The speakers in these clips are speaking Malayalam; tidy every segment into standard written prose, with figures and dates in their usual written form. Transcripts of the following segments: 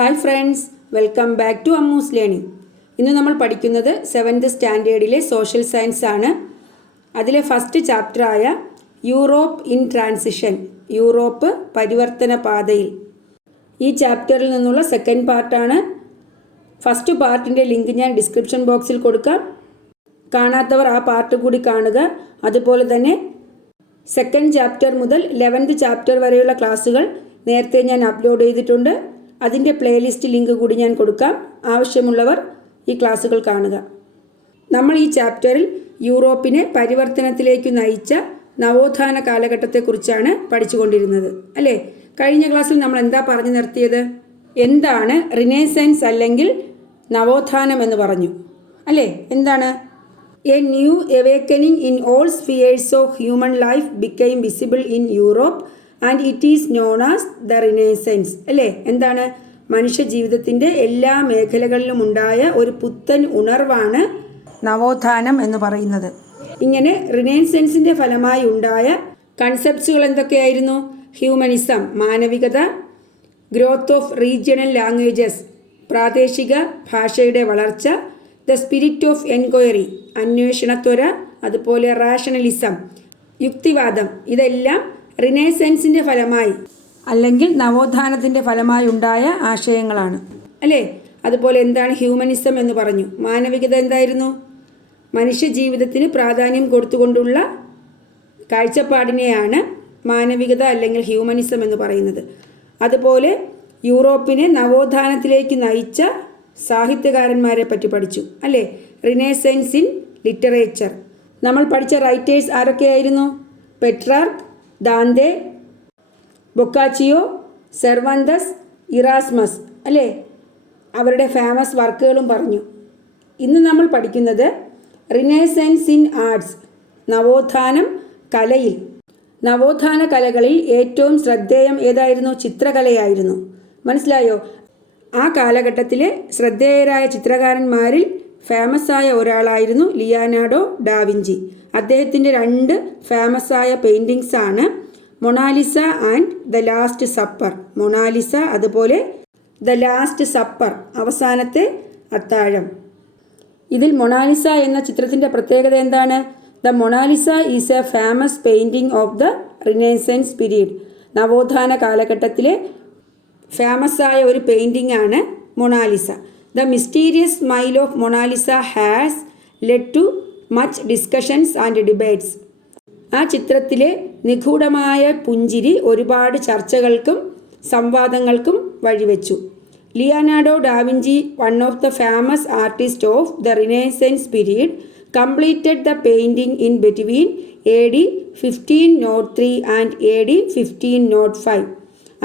Hi friends, welcome back to Ammu's learning. ഇന്ന് നമ്മൾ പഠിക്കുന്നത് 7th സ്റ്റാൻഡേർഡിലെ സോഷ്യൽ സയൻസ് ആണ്. അതിലെ ഫസ്റ്റ് ചാപ്റ്ററായ യൂറോപ്പ് ഇൻ ട്രാൻസിഷൻ, യൂറോപ്പ് പരിവർത്തന പാതയിൽ. ഈ ചാപ്റ്ററിൽ നിന്നുള്ള സെക്കൻഡ് പാർട്ടാണ്. ഫസ്റ്റ് പാർട്ടിൻ്റെ ലിങ്ക് ഞാൻ ഡിസ്ക്രിപ്ഷൻ ബോക്സിൽ കൊടുക്കാം. കാണാത്തവർ ആ പാർട്ട് കൂടി കാണുക. അതുപോലെ തന്നെ സെക്കൻഡ് ചാപ്റ്റർ മുതൽ 11th ചാപ്റ്റർ വരെയുള്ള ക്ലാസ്സുകൾ നേരത്തെ ഞാൻ അപ്ലോഡ് ചെയ്തിട്ടുണ്ട്. അതിൻ്റെ പ്ലേലിസ്റ്റ് ലിങ്ക് കൂടി ഞാൻ കൊടുക്കാം. ആവശ്യമുള്ളവർ ഈ ക്ലാസ്സുകൾ കാണുക. നമ്മൾ ഈ ചാപ്റ്ററിൽ യൂറോപ്പിനെ പരിവർത്തനത്തിലേക്ക് നയിച്ച നവോത്ഥാന കാലഘട്ടത്തെക്കുറിച്ചാണ് പഠിച്ചുകൊണ്ടിരുന്നത്, അല്ലേ? കഴിഞ്ഞ ക്ലാസ്സിൽ നമ്മൾ എന്താ പറഞ്ഞു നിർത്തിയത്? എന്താണ് റിനേസൻസ് അല്ലെങ്കിൽ നവോത്ഥാനം എന്ന് പറഞ്ഞു, അല്ലേ? എന്താണ്? A new awakening in all spheres of human life became visible in Europe and it is known as the renaissance, അല്ലേ? എന്താണ്? മനുഷ്യ ജീവിതത്തിൻ്റെ എല്ലാ മേഖലകളിലും ഉണ്ടായ ഒരു പുത്തൻ ഉണർവാണ് നവോത്ഥാനം എന്ന് പറയുന്നത്. ഇങ്ങനെ റിനേസൻസിൻ്റെ ഫലമായി ഉണ്ടായ കൺസെപ്റ്റ്സുകൾ എന്തൊക്കെയായിരുന്നു? ഹ്യൂമനിസം, മാനവികത; ഗ്രോത്ത് ഓഫ് റീജിയണൽ ലാംഗ്വേജസ്, പ്രാദേശിക ഭാഷയുടെ വളർച്ച; ദ സ്പിരിറ്റ് ഓഫ് എൻക്വയറി, അന്വേഷണത്വര; അതുപോലെ റാഷണലിസം, യുക്തിവാദം. ഇതെല്ലാം റിനേസൻസിൻ്റെ ഫലമായി അല്ലെങ്കിൽ നവോത്ഥാനത്തിൻ്റെ ഫലമായി ഉണ്ടായ ആശയങ്ങളാണ്, അല്ലേ? അതുപോലെ എന്താണ് ഹ്യൂമനിസം എന്ന് പറഞ്ഞു? മാനവികത എന്തായിരുന്നു? മനുഷ്യ ജീവിതത്തിന് പ്രാധാന്യം കൊടുത്തുകൊണ്ടുള്ള കാഴ്ചപ്പാടിനെയാണ് മാനവികത അല്ലെങ്കിൽ ഹ്യൂമനിസം എന്ന് പറയുന്നത്. അതുപോലെ യൂറോപ്പിനെ നവോത്ഥാനത്തിലേക്ക് നയിച്ച സാഹിത്യകാരന്മാരെ പറ്റി പഠിച്ചു, അല്ലേ? Renaissance in literature. നമ്മൾ പഠിച്ച റൈറ്റേഴ്സ് ആരൊക്കെയായിരുന്നു? Petrarch, Dante, Boccaccio, Cervantes, Erasmus, അല്ലേ? അവരുടെ ഫേമസ് വർക്കുകളും പറഞ്ഞു. ഇന്ന് നമ്മൾ പഠിക്കുന്നത് റിനേസൻസ് ഇൻ ആർട്സ്, നവോത്ഥാനം കലയിൽ. നവോത്ഥാന കലകളിൽ ഏറ്റവും ശ്രദ്ധേയം ഏതായിരുന്നു? ചിത്രകലയായിരുന്നു. മനസ്സിലായോ? ആ കാലഘട്ടത്തിലെ ശ്രദ്ധേയരായ ചിത്രകാരന്മാരിൽ ഫേമസായ ഒരാളായിരുന്നു ലിയോനാർഡോ ഡാവിഞ്ചി. അദ്ദേഹത്തിൻ്റെ 2 ഫേമസായ പെയിൻറ്റിങ്സ് ആണ് Mona Lisa and the Last Supper. Mona Lisa, അതുപോലെ ദ ലാസ്റ്റ് സപ്പർ, അവസാനത്തെ അത്താഴം. ഇതിൽ മൊണാലിസ എന്ന ചിത്രത്തിൻ്റെ പ്രത്യേകത എന്താണ്? The Mona Lisa is a famous painting of the Renaissance period. നവോത്ഥാന കാലഘട്ടത്തിലെ ഫേമസായ ഒരു പെയിൻറ്റിംഗ് ആണ് Mona Lisa. The mysterious smile of Mona Lisa has led to much discussions and debates. ആ ചിത്രത്തിലെ നിഗൂഢമായ പുഞ്ചിരി ഒരുപാട് ചർച്ചകൾക്കും സംവാദങ്ങൾക്കും വഴിവെച്ചു. Leonardo da Vinci, one of the famous artist of the Renaissance period, completed the painting in between AD 1503 and AD 1505.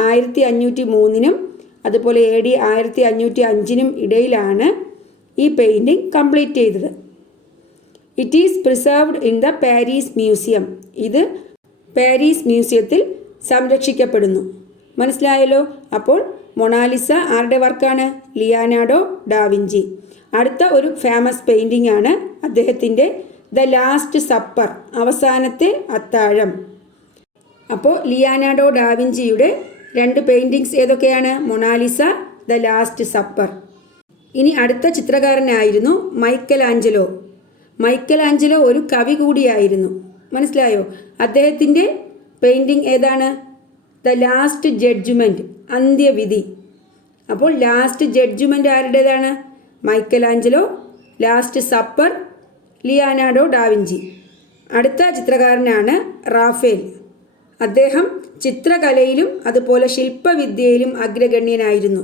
1503 അതുപോലെ AD 1505 ഇടയിലാണ് ഈ പെയിൻറ്റിംഗ് കംപ്ലീറ്റ് ചെയ്തത്. It is preserved in the Paris museum. ഇത് പാരീസ് മ്യൂസിയത്തിൽ സംരക്ഷിക്കപ്പെടുന്നു. മനസ്സിലായല്ലോ? അപ്പോൾ മൊണാലിസ ആരുടെ വർക്കാണ്? Leonardo da Vinci. അടുത്ത ഒരു ഫേമസ് പെയിൻറ്റിംഗ് ആണ് അദ്ദേഹത്തിൻ്റെ ദ ലാസ്റ്റ് സപ്പർ, അവസാനത്തെ അത്താഴം. അപ്പോൾ ലിയോനാർഡോ ഡാവിഞ്ചിയുടെ 2 പെയിൻറ്റിങ്സ് ഏതൊക്കെയാണ്? Mona Lisa, the Last Supper. ഇനി അടുത്ത ചിത്രകാരനായിരുന്നു മൈക്കൽ ആഞ്ചലോ. മൈക്കൽ ആഞ്ചലോ ഒരു കവി കൂടിയായിരുന്നു. മനസ്സിലായോ? അദ്ദേഹത്തിൻ്റെ പെയിൻറ്റിംഗ് ഏതാണ്? ദ ലാസ്റ്റ് ജഡ്ജ്മെൻറ്റ്, അന്ത്യവിധി. അപ്പോൾ ലാസ്റ്റ് ജഡ്ജ്മെൻറ്റ് ആരുടേതാണ്? Michelangelo. Last Supper Leonardo da Vinci. അടുത്ത ചിത്രകാരനാണ് റാഫേൽ. അദ്ദേഹം ചിത്രകലയിലും അതുപോലെ ശില്പവിദ്യയിലും അഗ്രഗണ്യനായിരുന്നു.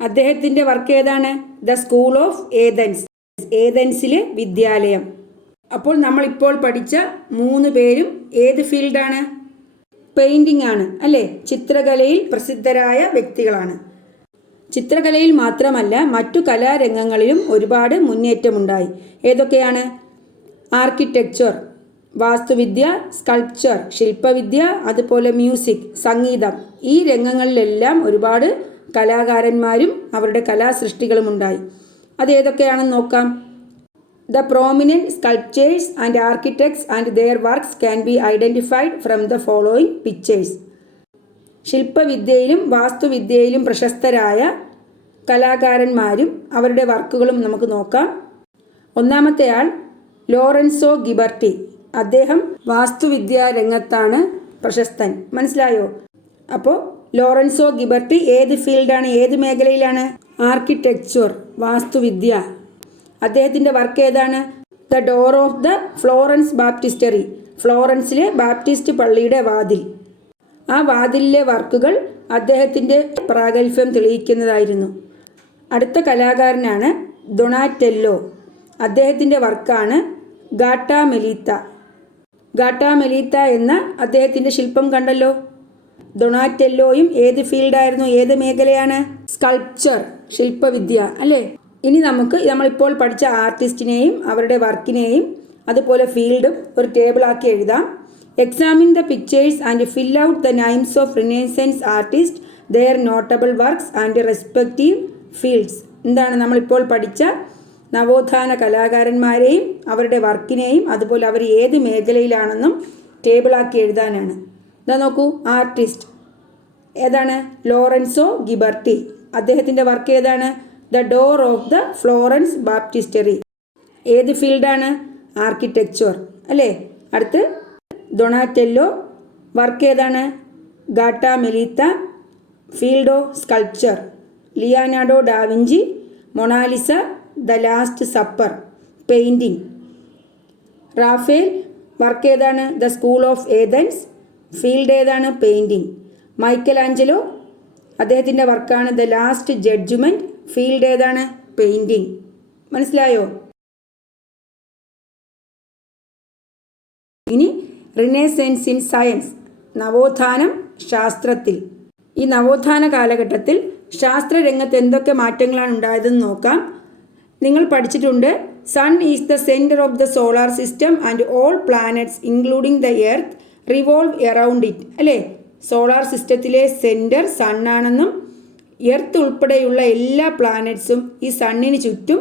അദ്ദേഹത്തിൻ്റെ വർക്ക് ഏതാണ്? ദ സ്കൂൾ ഓഫ് ഏതൻസ്, ഏതൻസിലെ വിദ്യാലയം. അപ്പോൾ നമ്മളിപ്പോൾ പഠിച്ച 3 പേരും ഏത് ഫീൽഡാണ്? പെയിൻറ്റിംഗ് ആണ്, അല്ലേ? ചിത്രകലയിൽ പ്രസിദ്ധരായ വ്യക്തികളാണ്. ചിത്രകലയിൽ മാത്രമല്ല മറ്റു കലാരംഗങ്ങളിലും ഒരുപാട് മുന്നേറ്റമുണ്ടായി. ഏതൊക്കെയാണ്? ആർക്കിടെക്ചർ, വാസ്തുവിദ്യ, സ്കൾപ്ചർ, ശില്പവിദ്യ, അതുപോലെ മ്യൂസിക്, സംഗീതം. ഈ രംഗങ്ങളിലെല്ലാം ഒരുപാട് കലാകാരന്മാരും അവരുടെ കലാസൃഷ്ടികളും ഉണ്ടായി. അതേതൊക്കെയാണെന്ന് നോക്കാം. The prominent sculptors and architects and their works can be identified from the following pictures. ശില്പവിദ്യയിലും വാസ്തുവിദ്യയിലും പ്രശസ്തരായ കലാകാരന്മാരും അവരുടെ വർക്കുകളും നമുക്ക് നോക്കാം. ഒന്നാമത്തെ ആൾ ലോറൻസോ ഗിബർട്ടി. അദ്ദേഹം വാസ്തുവിദ്യാ രംഗത്താണ് പ്രശസ്തൻ. മനസ്സിലായോ? അപ്പോൾ ലോറൻസോ ഗിബർട്ടി ഏത് ഫീൽഡാണ്, ഏത് മേഖലയിലാണ്? ആർക്കിടെക്ചർ, വാസ്തുവിദ്യ. അദ്ദേഹത്തിൻ്റെ വർക്ക് ഏതാണ്? The door of the Florence Baptistery, ഫ്ലോറൻസിലെ ബാപ്റ്റിസ്റ്റ് പള്ളിയുടെ വാതിൽ. ആ വാതിലിലെ വർക്കുകൾ അദ്ദേഹത്തിൻ്റെ പ്രാഗൽഭ്യം തെളിയിക്കുന്നതായിരുന്നു. അടുത്ത കലാകാരനാണ് ഡൊണാറ്റെല്ലോ. അദ്ദേഹത്തിൻ്റെ വർക്കാണ് ഗാട്ടാ മെലീത്ത. ഗാട്ടാ മെലീത്ത എന്ന അദ്ദേഹത്തിൻ്റെ ശില്പം കണ്ടല്ലോ. ഡൊണാറ്റെല്ലോയും ഏത് ഫീൽഡായിരുന്നു, ഏത് മേഖലയാണ്? സ്കൾപ്ചർ, ശില്പവിദ്യ അല്ലേ. ഇനി നമുക്ക് നമ്മളിപ്പോൾ പഠിച്ച ആർട്ടിസ്റ്റിനെയും അവരുടെ വർക്കിനെയും അതുപോലെ ഫീൽഡും ഒരു ടേബിളാക്കി എഴുതാം. Examine the pictures and fill out the names of Renaissance artist, their notable works and respective fields. എന്താണ് നമ്മളിപ്പോൾ പഠിച്ച നവോത്ഥാന കലാകാരന്മാരെയും അവരുടെ വർക്കിനെയും അതുപോലെ അവർ ഏത് മേഖലയിലാണെന്നും ടേബിളാക്കി എഴുതാനാണ്. ഇതാ നോക്കൂ, ആർട്ടിസ്റ്റ് ഏതാണ്? Lorenzo Ghiberti. അദ്ദേഹത്തിൻ്റെ വർക്ക് ഏതാണ്? The door of the Florence Baptistery. ഏത് ഫീൽഡാണ്? ആർക്കിടെക്ചർ അല്ലേ. അടുത്ത് ഡൊണാറ്റെല്ലോ, വർക്ക് ഏതാണ്? ഗാട്ടാ മെലീത്ത, ഫീൽഡോ sculpture. Leonardo da Vinci, Mona Lisa, the Last Supper, painting. Raphael, work ഏതാണ്? The School of Athens, field ഏതാണ്? പെയിൻറ്റിങ്. മൈക്കൽ ആഞ്ചലോ, അദ്ദേഹത്തിൻ്റെ വർക്കാണ് ദ ലാസ്റ്റ് ജഡ്ജ്മെൻറ്റ്, ഫീൽഡ് ഏതാണ്? പെയിൻറ്റിങ്. മനസ്സിലായോ? ഇനി റിനൈസൻസ് ഇൻ സയൻസ്, നവോത്ഥാനം ശാസ്ത്രത്തിൽ. ഈ നവോത്ഥാന കാലഘട്ടത്തിൽ ശാസ്ത്രരംഗത്ത് എന്തൊക്കെ മാറ്റങ്ങളാണ് ഉണ്ടായതെന്ന് നോക്കാം. നിങ്ങൾ പഠിച്ചിട്ടുണ്ട്, sun is the centre of the solar system and all planets including the earth revolve around it അല്ലേ. സോളാർ സിസ്റ്റത്തിലെ സെൻറ്റർ സണ്ണാണെന്നും എർത്ത് ഉൾപ്പെടെയുള്ള എല്ലാ പ്ലാനറ്റ്സും ഈ സണ്ണിന് ചുറ്റും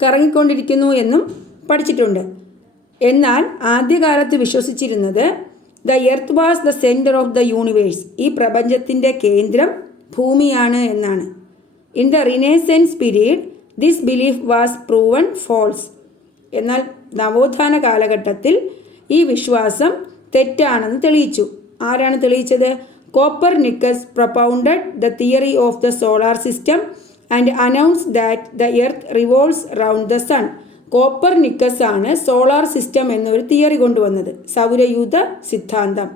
കറങ്ങിക്കൊണ്ടിരിക്കുന്നു എന്നും പഠിച്ചിട്ടുണ്ട്. എന്നാൽ ആദ്യകാലത്ത് വിശ്വസിച്ചിരുന്നത് the earth was the centre of the universe, ഈ പ്രപഞ്ചത്തിൻ്റെ കേന്ദ്രം ഭൂമിയാണ് എന്നാണ്. In the Renaissance period this belief was proven false. എന്നാൽ നവോത്ഥാന കാലഘട്ടത്തിൽ ഈ വിശ്വാസം തെറ്റാണെന്ന് തെളിയിച്ചു. ആരാണ് തെളിയിച്ചത്? Copernicus propounded the theory of the solar system and announce that the earth revolves round the sun. Copernicus ആണ് സോളാർ സിസ്റ്റം എന്നൊരു തിയറി കൊണ്ടുവന്നത്, സൗരയൂഥ സിദ്ധാന്തം.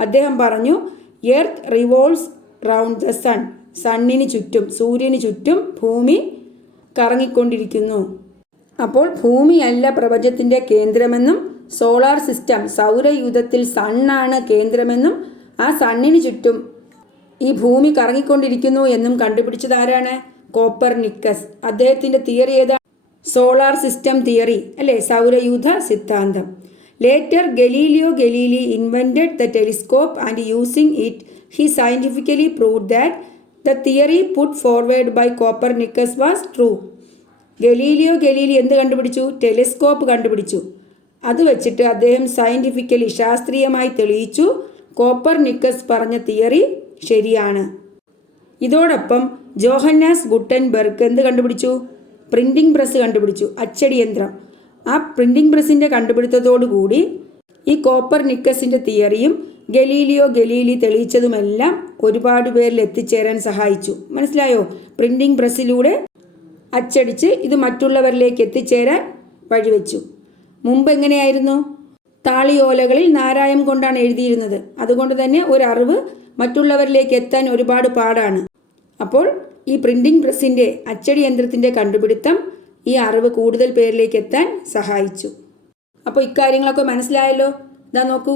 അദ്ദേഹം പറഞ്ഞു, earth revolves round the sun, സണ്ണിന് ചുറ്റും, സൂര്യന് ചുറ്റും ഭൂമി കറങ്ങിക്കൊണ്ടിരിക്കുന്നു. അപ്പോൾ ഭൂമിയല്ല പ്രപഞ്ചത്തിൻ്റെ കേന്ദ്രമെന്നും സോളാർ സിസ്റ്റം, സൗരയൂഥത്തിൽ സണ്ണാണ് കേന്ദ്രമെന്നും ആ സണ്ണിന് ചുറ്റും ഈ ഭൂമി കറങ്ങിക്കൊണ്ടിരിക്കുന്നു എന്നും കണ്ടുപിടിച്ചത് ആരാണ്? കോപ്പർനിക്കസ്. അദ്ദേഹത്തിൻ്റെ തിയറി ഏതാണ്? സോളാർ സിസ്റ്റം തിയറി അല്ലേ, സൗരയൂഥ സിദ്ധാന്തം. Later Galileo Galilei invented the telescope and using it he scientifically proved that the theory put forward by Copernicus was true. Galileo Galilei എന്ത് കണ്ടുപിടിച്ചു? ടെലിസ്കോപ്പ് കണ്ടുപിടിച്ചു. അത് വെച്ചിട്ട് അദ്ദേഹം സയൻറ്റിഫിക്കലി, ശാസ്ത്രീയമായി തെളിയിച്ചു കോപ്പർനിക്കസ് പറഞ്ഞ തിയറി ശരിയാണ്. ഇതോടൊപ്പം ജോഹന്നാസ് ഗുട്ടൻബെർഗ് എന്ത് കണ്ടുപിടിച്ചു? പ്രിൻറ്റിംഗ് പ്രസ് കണ്ടുപിടിച്ചു, അച്ചടി യന്ത്രം. ആ പ്രിൻറ്റിംഗ് പ്രസ്സിൻ്റെ കണ്ടുപിടുത്തത്തോടുകൂടി ഈ കോപ്പർനിക്കസിൻ്റെ തിയറിയും ഗലീലിയോ ഗലീലി തെളിയിച്ചതുമെല്ലാം ഒരുപാട് പേരിൽ എത്തിച്ചേരാൻ സഹായിച്ചു. മനസ്സിലായോ? പ്രിൻറ്റിംഗ് പ്രസ്സിലൂടെ അച്ചടിച്ച് ഇത് മറ്റുള്ളവരിലേക്ക് എത്തിച്ചേരാൻ വഴിവെച്ചു. മുമ്പ് എങ്ങനെയായിരുന്നു? താളിയോലകളിൽ നാരായം കൊണ്ടാണ് എഴുതിയിരുന്നത്. അതുകൊണ്ട് തന്നെ ഒരറിവ് മറ്റുള്ളവരിലേക്ക് എത്താൻ ഒരുപാട് പാടാണ്. അപ്പോൾ ഈ പ്രിൻറ്റിംഗ് പ്രസ്സിൻ്റെ, അച്ചടി യന്ത്രത്തിൻ്റെ കണ്ടുപിടുത്തം ഈ അറിവ് കൂടുതൽ പേരിലേക്ക് എത്താൻ സഹായിച്ചു. അപ്പോൾ ഇക്കാര്യങ്ങളൊക്കെ മനസ്സിലായല്ലോ. ഇതാ നോക്കൂ,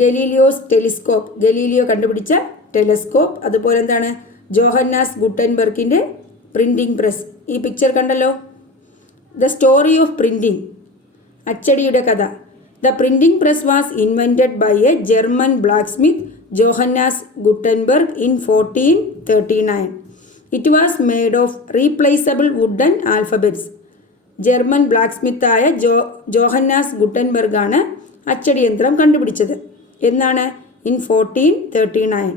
ഗലീലിയോസ് ടെലിസ്കോപ്പ്, ഗലീലിയോ കണ്ടുപിടിച്ച ടെലിസ്കോപ്പ്. അതുപോലെ എന്താണ്? ജോഹന്നാസ് ഗുട്ടൻബെർഗിൻ്റെ പ്രിൻറ്റിംഗ് പ്രസ്. ഈ പിക്ചർ കണ്ടല്ലോ. ദ സ്റ്റോറി ഓഫ് പ്രിൻറ്റിംഗ്, അച്ചടിയുടെ കഥ. The printing press was invented by a German blacksmith Johannes Gutenberg in 1439. It was made of replaceable wooden alphabets. German ബ്ലാക്ക് സ്മിത്തായ ജോഹന്നാസ് ഗുട്ടൻബെർഗാണ് അച്ചടിയന്ത്രം കണ്ടുപിടിച്ചത്. എന്നാണ്? ഇൻ 1439.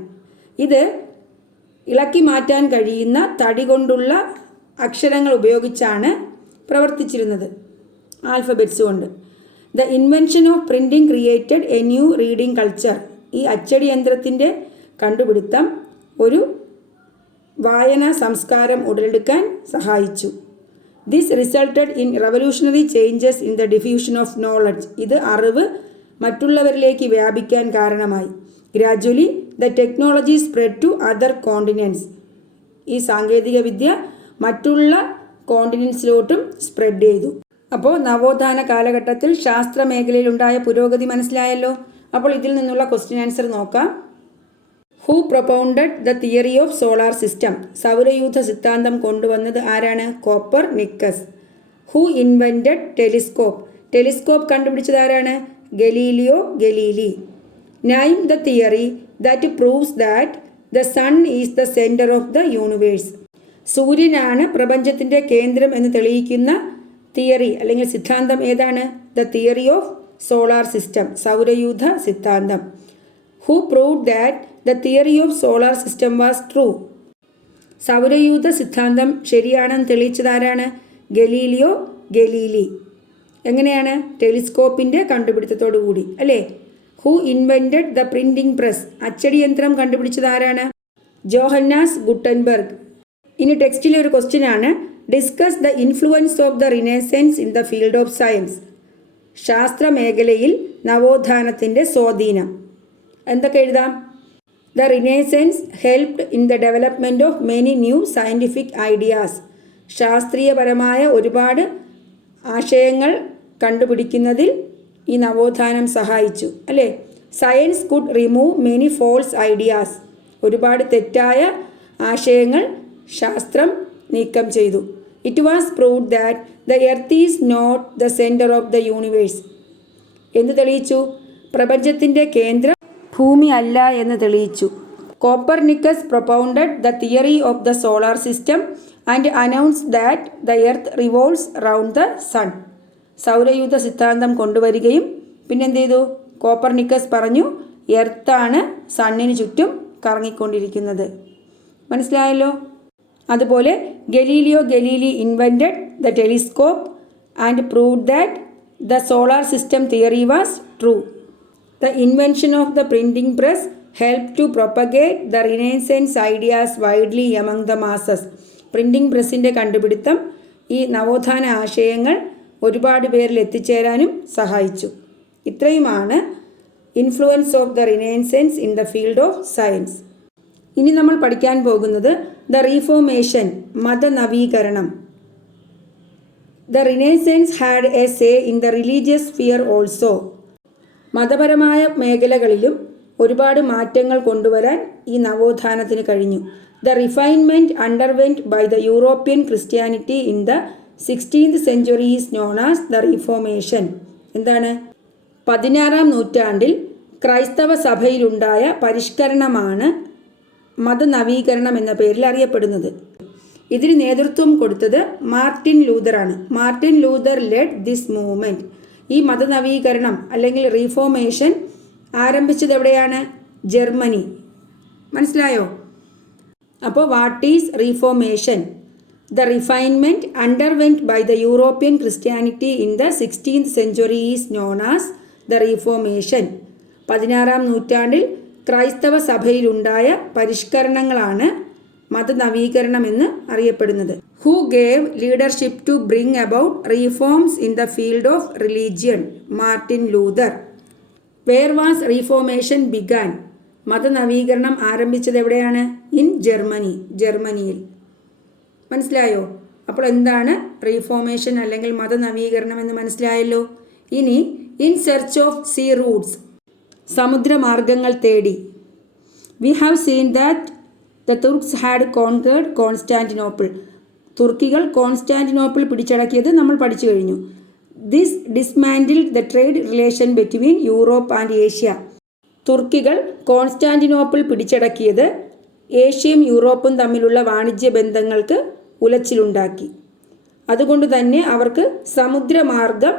ഇത് ഇളക്കി മാറ്റാൻ കഴിയുന്ന തടി കൊണ്ടുള്ള അക്ഷരങ്ങൾ ഉപയോഗിച്ചാണ് പ്രവർത്തിച്ചിരുന്നത്, ആൽഫബറ്റ്സ് കൊണ്ട്. The invention of printing created a new reading culture. ഈ അച്ചടി യന്ത്രത്തിൻ്റെ കണ്ടുപിടുത്തം ഒരു വായനാ സംസ്കാരം ഉടലെടുക്കാൻ സഹായിച്ചു. This resulted in revolutionary changes in the diffusion of knowledge. ഇത് അറിവ് മറ്റുള്ളവരിലേക്ക് വ്യാപിക്കാൻ കാരണമായി. Gradually the technology spread to other continents. ഈ സാങ്കേതിക വിദ്യ മറ്റുള്ള കോണ്ടിനെൻറ്റ്സിലോട്ടും സ്പ്രെഡ് ചെയ്തു. അപ്പോൾ നവോത്ഥാന കാലഘട്ടത്തിൽ ശാസ്ത്ര മേഖലയിലുണ്ടായ പുരോഗതി മനസ്സിലായല്ലോ. അപ്പോൾ ഇതിൽ നിന്നുള്ള ക്വസ്റ്റ്യൻ ആൻസർ നോക്കാം. Who propounded the theory of solar system. സൗരയൂഥ സിദ്ധാന്തം കൊണ്ടുവന്നത് ആരാണ്? Copernicus. Who invented telescope. Telescope കണ്ടുപിടിച്ചത് ആരാണ്? Galileo Galilei. Name the theory that proves that the sun is the centre of the universe. സൂര്യനാണ് പ്രപഞ്ചത്തിൻ്റെ കേന്ദ്രം എന്ന് തെളിയിക്കുന്ന തിയറി അല്ലെങ്കിൽ സിദ്ധാന്തം ഏതാണ്? The theory of solar system, സൗരയൂഥ സിദ്ധാന്തം. Who proved that the theory of solar system was true. സൗരയൂഥ സിദ്ധാന്തം ശരിയാണെന്ന് തെളിയിച്ചത് ആരാണ്? Galileo Galilei. എങ്ങനെയാണ്? ടെലിസ്കോപ്പിൻ്റെ കണ്ടുപിടുത്തത്തോടു കൂടി അല്ലേ? Who invented the printing press. അച്ചടി യന്ത്രം കണ്ടുപിടിച്ചത് ആരാണ്? Johannes Gutenberg. ഇനി ടെക്സ്റ്റിലെ ഒരു ക്വസ്റ്റ്യൻ ആണ്. Discuss the influence of the Renaissance in the field of science. ശാസ്ത്ര മേഖലയിൽ നവോത്ഥാനത്തിൻ്റെ സ്വാധീനം. എന്തൊക്കെ എഴുതാം? The Renaissance helped in the development of many new scientific ideas. ശാസ്ത്രീയപരമായ ഒരുപാട് ആശയങ്ങൾ കണ്ടുപിടിക്കുന്നതിൽ ഈ നവോത്ഥാനം സഹായിച്ചു അല്ലേ? Science could remove many false ideas. ഒരുപാട് തെറ്റായ ആശയങ്ങൾ ശാസ്ത്രം നീക്കം ചെയ്തു. It was proved that the earth is not the centre of the universe. എന്ന് തെളിയിച്ചു? പ്രപഞ്ചത്തിൻ്റെ കേന്ദ്രം ഭൂമി അല്ല എന്ന് തെളിയിച്ചു. Copernicus propounded the theory of the solar system and announced that the earth revolves round the sun. സൗരയൂഥ സിദ്ധാന്തം കൊണ്ടുവരികയും പിന്നെന്ത് ചെയ്തു? കോപ്പർനിക്കസ് പറഞ്ഞു എർത്താണ് സണ്ണിന് ചുറ്റും കറങ്ങിക്കൊണ്ടിരിക്കുന്നത്. മനസ്സിലായല്ലോ? അതുപോലെ Galileo Galilei invented the telescope and proved that the solar system theory was true. The invention of the printing press help to propagate the Renaissance ideas widely among the masses. Printing പ്രസ്സിൻ്റെ കണ്ടുപിടുത്തം ഈ നവോത്ഥാന ആശയങ്ങൾ ഒരുപാട് പേരിൽ എത്തിച്ചേരാനും സഹായിച്ചു. ഇത്രയുമാണ് influence of the Renaissance in the field of science. ഇനി നമ്മൾ പഠിക്കാൻ പോകുന്നത് ദ റീഫോർമേഷൻ, മതനവീകരണം. The Renaissance had a say in the religious sphere also. മതപരമായ മേഖലകളിലും ഒരുപാട് മാറ്റങ്ങൾ കൊണ്ടുവരാൻ ഈ നവോത്ഥാനത്തിന് കഴിഞ്ഞു. The refinement underwent by the European Christianity in the 16th century is known as the Reformation. എന്താണ്? 16-ാം നൂറ്റാണ്ടിൽ ക്രൈസ്തവ സഭയിലുണ്ടായ പരിഷ്കരണമാണ് മതനവീകരണം എന്ന പേരിൽ അറിയപ്പെടുന്നത്. ഇതിന് നേതൃത്വം കൊടുത്തത് മാർട്ടിൻ ലൂതറാണ്. Martin Luther led this movement. ഈ മതനവീകരണം അല്ലെങ്കിൽ റീഫോർമേഷൻ ആരംഭിച്ചത് എവിടെയാണ്? ജർമ്മനി. മനസ്സിലായോ? അപ്പോൾ what is Reformation? The refinement underwent by the European Christianity in the 16th century is known as the Reformation. 16-ാം നൂറ്റാണ്ടിൽ ക്രൈസ്തവ സഭയിലുണ്ടായ പരിഷ്കരണങ്ങളാണ് മതനവീകരണം എന്ന് അറിയപ്പെടുന്നത്. Who gave leadership to bring about reforms in the field of religion? Martin Luther. Where was Reformation began? മതനവീകരണം ആരംഭിച്ചത് എവിടെയാണ്? ഇൻ ജർമ്മനി, ജർമ്മനിയിൽ. മനസ്സിലായോ? അപ്പോൾ എന്താണ് റീഫോർമേഷൻ അല്ലെങ്കിൽ മതനവീകരണം എന്ന് മനസ്സിലായല്ലോ. ഇനി in search of sea routes, സമുദ്രമാർഗങ്ങൾ തേടി. We have seen that the Turks had conquered Constantinople. തുർക്കികൾ കോൺസ്റ്റാന്റിനോപ്പിൾ പിടിച്ചടക്കിയത് നമ്മൾ പഠിച്ചു കഴിഞ്ഞു. This dismantled the trade relation between Europe and Asia. തുർക്കികൾ കോൺസ്റ്റാന്റിനോപ്പിൾ പിടിച്ചടക്കിയത് ഏഷ്യയും യൂറോപ്പും തമ്മിലുള്ള വാണിജ്യ ബന്ധങ്ങൾക്ക് ഉലച്ചിലുണ്ടാക്കി. അതുകൊണ്ട് തന്നെ അവർക്ക് സമുദ്രമാർഗം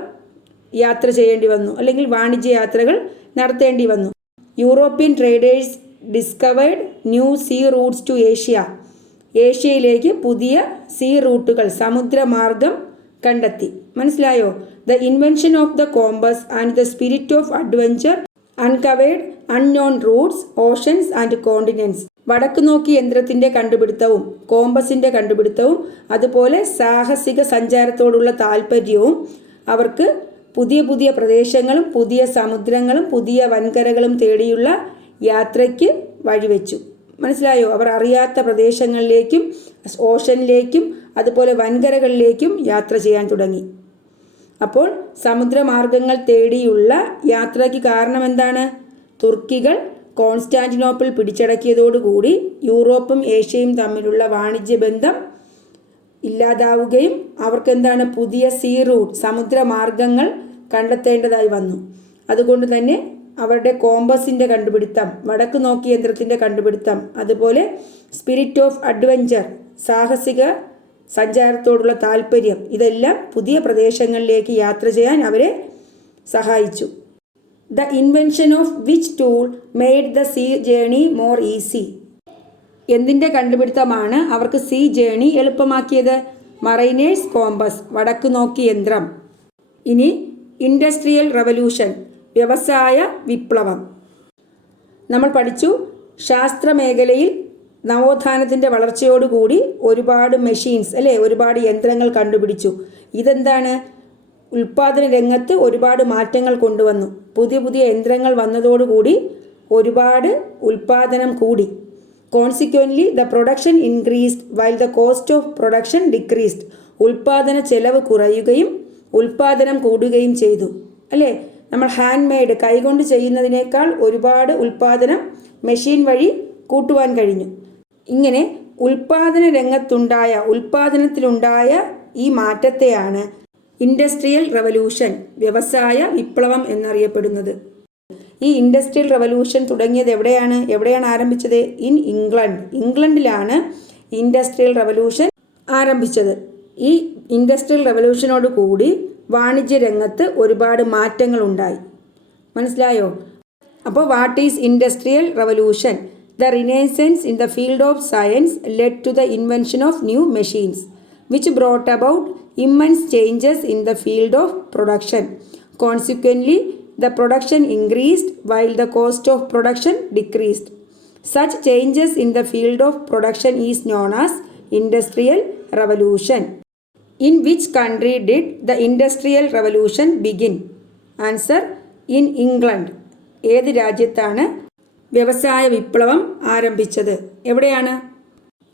യാത്ര ചെയ്യേണ്ടി വന്നു, അല്ലെങ്കിൽ വാണിജ്യ യാത്രകൾ നടത്തേണ്ടി വന്നു. European traders discovered new sea routes to Asia. ഏഷ്യയിലേക്ക് പുതിയ സീ റൂട്ടുകൾ, സമുദ്രമാർഗം കണ്ടെത്തി. മനസ്സിലായോ? The invention of the compass and the spirit of adventure uncovered unknown routes, oceans and continents. വടക്ക് നോക്കി യന്ത്രത്തിൻ്റെ കണ്ടുപിടുത്തവും കോമ്പസിൻ്റെ കണ്ടുപിടുത്തവും അതുപോലെ സാഹസിക സഞ്ചാരത്തോടുള്ള താല്പര്യവും അവർക്ക് പുതിയ പുതിയ പ്രദേശങ്ങളും പുതിയ സമുദ്രങ്ങളും പുതിയ വൻകരകളും തേടിയുള്ള യാത്രയ്ക്ക് വഴിവെച്ചു. മനസ്സിലായോ? അവർ അറിയാത്ത പ്രദേശങ്ങളിലേക്കും ഓഷനിലേക്കും അതുപോലെ വൻകരകളിലേക്കും യാത്ര ചെയ്യാൻ തുടങ്ങി. അപ്പോൾ സമുദ്രമാർഗങ്ങൾ തേടിയുള്ള യാത്രയ്ക്ക് കാരണം എന്താണ്? തുർക്കികൾ കോൺസ്റ്റാന്റിനോപ്പിൾ പിടിച്ചടക്കിയതോടുകൂടി യൂറോപ്പും ഏഷ്യയും തമ്മിലുള്ള വാണിജ്യ ബന്ധം ഇല്ലാതാവുകയും അവർക്ക് എന്താണ്, പുതിയ സീ റൂട്ട്, സമുദ്രമാർഗങ്ങൾ കണ്ടെത്തേണ്ടതായി വന്നു. അതുകൊണ്ട് തന്നെ അവരുടെ കോമ്പസിൻ്റെ കണ്ടുപിടുത്തം, വടക്ക് നോക്കി യന്ത്രത്തിൻ്റെ കണ്ടുപിടുത്തം, അതുപോലെ സ്പിരിറ്റ് ഓഫ് അഡ്വഞ്ചർ, സാഹസിക സഞ്ചാരത്തോടുള്ള താല്പര്യം, ഇതെല്ലാം പുതിയ പ്രദേശങ്ങളിലേക്ക് യാത്ര ചെയ്യാൻ അവരെ സഹായിച്ചു. The invention of which tool made the sea journey more easy. എന്തിൻ്റെ കണ്ടുപിടുത്തമാണ് അവർക്ക് സീ ജേണി എളുപ്പമാക്കിയത്? മറൈനേഴ്സ് കോമ്പസ്, വടക്ക് നോക്കി യന്ത്രം. ഇനി ഇൻഡസ്ട്രിയൽ റവല്യൂഷൻ, വ്യവസായ വിപ്ലവം. നമ്മൾ പഠിച്ചു ശാസ്ത്രമേഖലയിൽ നവോത്ഥാനത്തിൻ്റെ വളർച്ചയോടുകൂടി ഒരുപാട് മെഷീൻസ് അല്ലേ, ഒരുപാട് യന്ത്രങ്ങൾ കണ്ടുപിടിച്ചു. ഇതെന്താണ്? ഉൽപ്പാദന രംഗത്ത് ഒരുപാട് മാറ്റങ്ങൾ കൊണ്ടുവന്നു. പുതിയ പുതിയ യന്ത്രങ്ങൾ വന്നതോടുകൂടി ഒരുപാട് ഉൽപ്പാദനം കൂടി. Consequently the production increased while the cost of production decreased. ഉൽപ്പാദന ചെലവ് കുറയുകയും ഉൽപ്പാദനം കൂടുകയും ചെയ്തു അല്ലേ. നമ്മൾ ഹാൻഡ് മെയ്ഡ്, കൈകൊണ്ട് ചെയ്യുന്നതിനേക്കാൾ ഒരുപാട് ഉൽപ്പാദനം മെഷീൻ വഴി കൂട്ടുവാൻ കഴിഞ്ഞു. ഇങ്ങനെ ഉൽപ്പാദനത്തിലുണ്ടായ ഈ മാറ്റത്തെയാണ് ഇൻഡസ്ട്രിയൽ റവല്യൂഷൻ, വ്യവസായ വിപ്ലവം എന്നറിയപ്പെടുന്നത്. ഈ ഇൻഡസ്ട്രിയൽ റവല്യൂഷൻ തുടങ്ങിയത് എവിടെയാണ് ആരംഭിച്ചത്? In England. ഇംഗ്ലണ്ടിലാണ് ഇൻഡസ്ട്രിയൽ റവല്യൂഷൻ ആരംഭിച്ചത്. ഈ ഇൻഡസ്ട്രിയൽ റവല്യൂഷനോട് കൂടി വാണിജ്യ രംഗത്ത് ഒരുപാട് മാറ്റങ്ങൾ ഉണ്ടായി. മനസ്സിലായോ? അപ്പോൾ what is industrial revolution? The Renaissance in the field of science led to the invention of new machines which brought about immense changes in the field of production. Consequently, the production increased while the cost of production decreased. Such changes in the field of production is known as industrial revolution. In which country did the industrial revolution begin? Answer: in England. ഏത് രാജ്യത്താണ് വ്യവസായ വിപ്ലവം ആരംഭിച്ചത്? എവിടെയാണ്?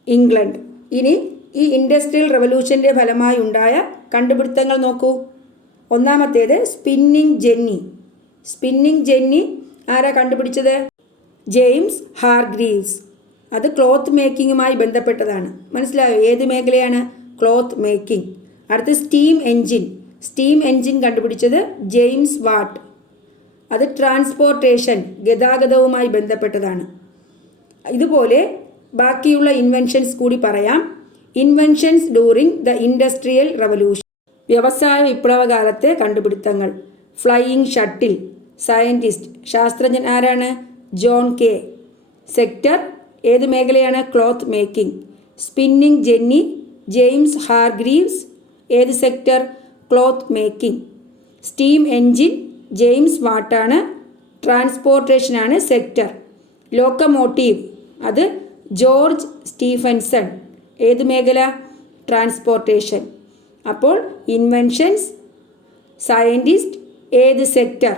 ഇംഗ്ലണ്ട്. ഇനി ഈ ഇൻഡസ്ട്രിയൽ റവല്യൂഷൻ്റെ ഫലമായി ഉണ്ടായ കണ്ടുപിടുത്തങ്ങൾ നോക്കൂ. ഒന്നാമത്തേത് സ്പിന്നിങ് ജെന്നി. സ്പിന്നിങ് ജെന്നി ആരാ കണ്ടുപിടിച്ചത്? James Hargreaves. അത് ക്ലോത്ത് മേക്കിങ്ങുമായി ബന്ധപ്പെട്ടതാണ്. മനസ്സിലായോ? ഏത് മേഖലയാണ്? Cloth making. അടുത്ത് സ്റ്റീം എൻജിൻ. സ്റ്റീം എൻജിൻ കണ്ടുപിടിച്ചത് ജെയിംസ് വാട്ട്. അത് ട്രാൻസ്പോർട്ടേഷൻ, ഗതാഗതവുമായി ബന്ധപ്പെട്ടതാണ്. ഇതുപോലെ ബാക്കിയുള്ള ഇൻവെൻഷൻസ് കൂടി പറയാം. Inventions during the industrial revolution, വ്യവസായ വിപ്ലവകാലത്തെ കണ്ടുപിടുത്തങ്ങൾ. Flying shuttle. സയൻറ്റിസ്റ്റ്, ശാസ്ത്രജ്ഞൻ ആരാണ്? John K. സെക്ടർ ഏത് മേഖലയാണ്? Cloth making. Spinning jenny James Hargreaves. ഏത് sector? Cloth making. Steam engine James വാട്ടാണ്. ട്രാൻസ്പോർട്ടേഷനാണ് സെക്ടർ. ലോക്കോമോട്ടീവ് അത് ജോർജ് സ്റ്റീഫൻസൺ. ഏത് മേഖല? ട്രാൻസ്പോർട്ടേഷൻ. അപ്പോൾ ഇൻവെൻഷൻസ്, സയൻറ്റിസ്റ്റ്, ഏത് സെക്ടർ?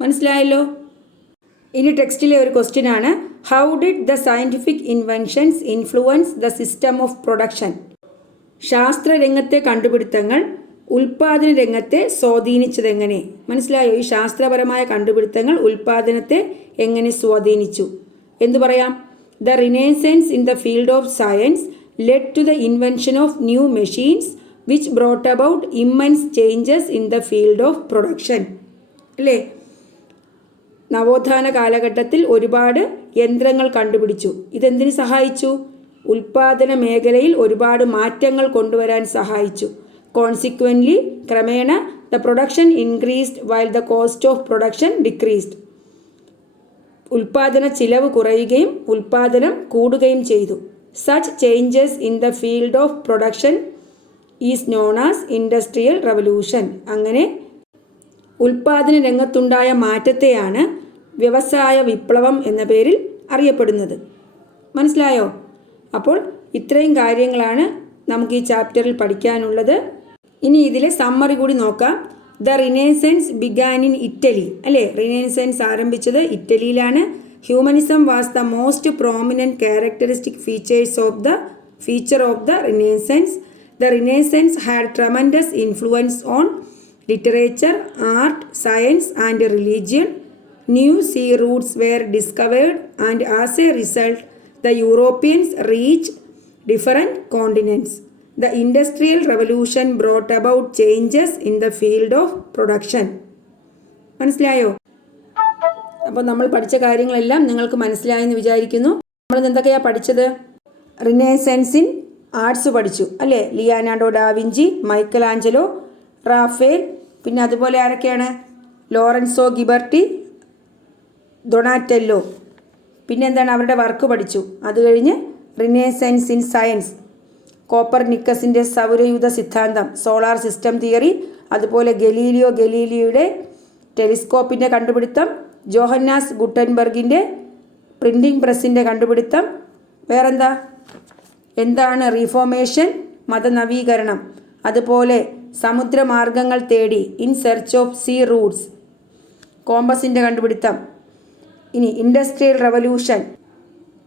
മനസ്സിലായല്ലോ. ഇനി ടെക്സ്റ്റിലെ ഒരു ക്വസ്റ്റ്യൻ ആണ്. How did the scientific inventions influence the system of production? ശാസ്ത്രരംഗത്തെ കണ്ടുപിടുത്തങ്ങൾ ഉൽപ്പാദന രംഗത്തെ സ്വാധീനിച്ചതെങ്ങനെ? മനസ്സിലായോ? ഈ ശാസ്ത്രപരമായ കണ്ടുപിടുത്തങ്ങൾ ഉൽപ്പാദനത്തെ എങ്ങനെ സ്വാധീനിച്ചു എന്ന് പറയാം. The Renaissance in the field of science led to the invention of new machines which brought about immense changes in the field of production. അല്ലേ? നവോത്ഥാന കാലഘട്ടത്തിൽ ഒരുപാട് യന്ത്രങ്ങൾ കണ്ടുപിടിച്ചു. ഇതെന്തിനു സഹായിച്ചു? ഉൽപ്പാദന മേഖലയിൽ ഒരുപാട് മാറ്റങ്ങൾ കൊണ്ടുവരാൻ സഹായിച്ചു. കോൺസിക്വൻ്റ്ലി ക്രമേണ the production increased while the cost of production decreased. ഉൽപാദന ചിലവ് കുറയുകയും ഉൽപാദനം കൂടുകയും ചെയ്തു. Such changes in the field of production is known as industrial revolution. അങ്ങനെ ഉൽപാദന രംഗത്തുണ്ടായ മാറ്റത്തെയാണ് വ്യവസായ വിപ്ലവം എന്ന പേരിൽ അറിയപ്പെടുന്നത്. മനസ്സിലായോ? അപ്പോൾ ഇത്രയും കാര്യങ്ങളാണ് നമുക്ക് ഈ ചാപ്റ്ററിൽ പഠിക്കാനുള്ളത്. ഇനി ഇതിലെ സമ്മറി കൂടി നോക്കാം. The Renaissance began in Italy. അല്ലേ, റിനേസൻസ് ആരംഭിച്ചത് ഇറ്റലിയിലാണ്. Humanism was the most prominent characteristic feature of the Renaissance. The Renaissance had tremendous influence on literature, art, science and religion. New sea routes were discovered and as a result the Europeans reached different continents. The Industrial Revolution brought about changes in the field of production. മനസ്സിലായോ? അപ്പോൾ നമ്മൾ പഠിച്ച കാര്യങ്ങളെല്ലാം നിങ്ങൾക്ക് മനസ്സിലായെന്ന് വിചാരിക്കുന്നു. നമ്മൾ എന്തൊക്കെയാണ് പഠിച്ചത്? റിനേസൻസ് ഇൻ ആർട്സ് പഠിച്ചു അല്ലേ. Leonardo da Vinci, Michelangelo, Raphael, പിന്നെ അതുപോലെ ആരൊക്കെയാണ്? Lorenzo Ghiberti, Donatello. പിന്നെന്താണ്? അവരുടെ വർക്ക് പഠിച്ചു. അത് കഴിഞ്ഞ് റിനേസൻസ് ഇൻ സയൻസ്, കോപ്പർനിക്കസിൻ്റെ സൗരയൂഥ സിദ്ധാന്തം, സോളാർ സിസ്റ്റം തിയറി, അതുപോലെ ഗലീലിയോയുടെ ടെലിസ്കോപ്പിൻ്റെ കണ്ടുപിടുത്തം, ജോഹന്നാസ് ഗുട്ടൻബർഗിൻ്റെ പ്രിൻറ്റിംഗ് പ്രസ്സിൻ്റെ കണ്ടുപിടുത്തം. വേറെന്താ? എന്താണ് റീഫോർമേഷൻ? മതനവീകരണം. അതുപോലെ സമുദ്രമാർഗങ്ങൾ തേടി, in search of sea routes, കോമ്പസിൻ്റെ കണ്ടുപിടുത്തം. ഇനി ഇൻഡസ്ട്രിയൽ റവല്യൂഷൻ,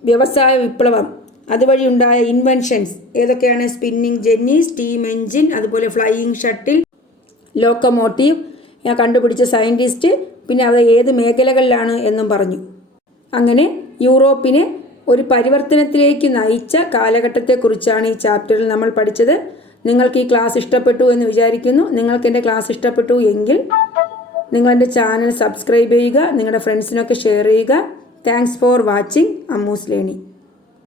വ്യവസായ വിപ്ലവം, അതുവഴി ഉണ്ടായ ഇൻവെൻഷൻസ് ഏതൊക്കെയാണ്? സ്പിന്നിങ് ജെന്നി, സ്റ്റീം എൻജിൻ, അതുപോലെ ഫ്ലൈയിങ് ഷട്ടിൽ, ലോക്കോമോട്ടീവ് കണ്ടുപിടിച്ച സയൻറ്റിസ്റ്റ്, പിന്നെ അത് ഏത് മേഖലകളിലാണ് എന്നും പറഞ്ഞു. അങ്ങനെ യൂറോപ്പിനെ ഒരു പരിവർത്തനത്തിലേക്ക് നയിച്ച കാലഘട്ടത്തെക്കുറിച്ചാണ് ഈ ചാപ്റ്ററിൽ നമ്മൾ പഠിച്ചത്. നിങ്ങൾക്ക് ഈ ക്ലാസ് ഇഷ്ടപ്പെട്ടു എന്ന് വിചാരിക്കുന്നു. നിങ്ങൾക്ക് എൻ്റെ ക്ലാസ് ഇഷ്ടപ്പെട്ടു എങ്കിൽ നിങ്ങളെൻ്റെ ചാനൽ സബ്സ്ക്രൈബ് ചെയ്യുക, നിങ്ങളുടെ ഫ്രണ്ട്സിനൊക്കെ ഷെയർ ചെയ്യുക. Thanks for watching Ammu's learning.